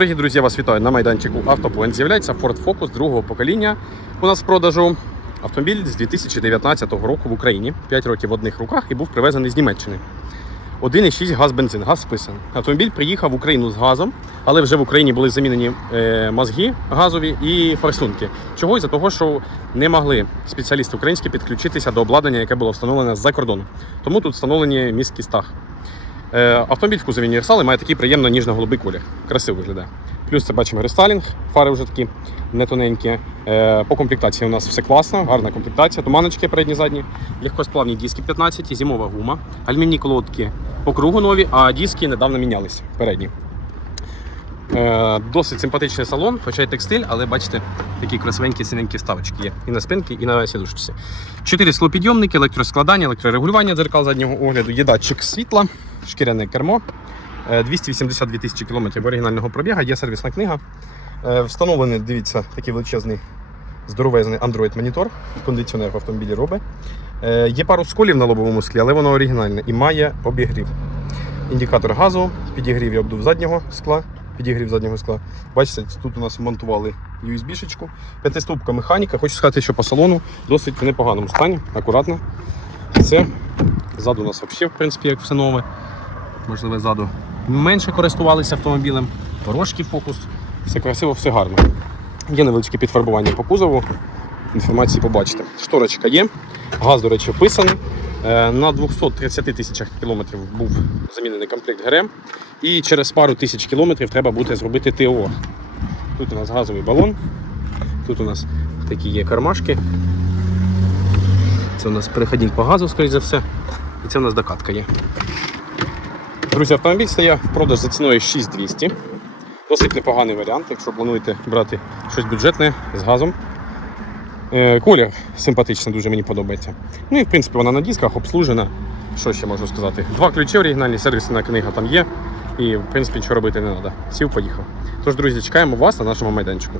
Дорогі друзі, вас вітаю на майданчику Автопоінт. З'являється Ford Focus другого покоління. У нас в продажу автомобіль з 2019 року в Україні. 5 років в одних руках і був привезений з Німеччини. 1,6 газ бензин, газ списаний. Автомобіль приїхав в Україну з газом, але вже в Україні були замінені е, мозги газові і форсунки. Чого? Із-за того, що не могли спеціалісти українські підключитися до обладнання, яке було встановлене з-за кордону. Тому тут встановлені міські стах. Е, Автомобіль в кузові універсал і має такий приємно ніжно-голубий колір. Красиво виглядає. Плюс це бачимо рестайлінг, фари вже такі не тоненькі. Е, По комплектації у нас все класно, гарна комплектація. Туманочки передні задні, легкосплавні диски 15, зимова гума, алюмінні колодки по кругу нові, а диски недавно мінялись передні. Е, Досить симпатичний салон, хоча й текстиль, але бачите, такі красивенькі синенькі вставочки є і на спинці, і на сідушці. Чотири склопідйомники, електроскладання, електрорегулювання дзеркал заднього огляду, є датчик світла, шкіряне кермо. Е, 282 тисячі кілометрів оригінального пробіга, є сервісна книга. Е, Встановлений, дивіться, такий величезний здоровезний Android-монітор, кондиціонер в автомобілі робить. Е, Є пару сколів на лобовому склі, але воно оригінальне і має обігрів. Індикатор газу, підігрів і обдув заднього скла, підігрів заднього скла. Бачите, тут у нас монтували USB-шечку. П'ятиступка механіка. Хочу сказати, що по салону досить в непоганому стані, акуратно. Це ззаду у нас взагалі, в принципі, як все нове. Можливо, ззаду менше користувалися автомобілем. Дорожки фокус. Все красиво, все гарно. Є невеличке підфарбування по кузову. Інформації побачите. Шторочка є. Газ, до речі, вписаний. Е, На 230 тисячах кілометрів був замінений комплект ГРМ. І через пару тисяч кілометрів треба буде зробити ТО. Тут у нас газовий балон. Тут у нас такі є кармашки. Це у нас перехідник по газу, скоріш за все. І це у нас докатка є. Друзі, автомобіль стає в продаж за ціною 6200. Досить непоганий варіант, якщо плануєте брати щось бюджетне з газом. Е, Колір симпатичний, дуже мені подобається. Ну і в принципі вона на дисках обслужена. Що ще можу сказати? Два ключі оригінальні, сервісна книга там є. І в принципі нічого робити не треба. Сів, поїхав. Тож, друзі, чекаємо вас на нашому майданчику.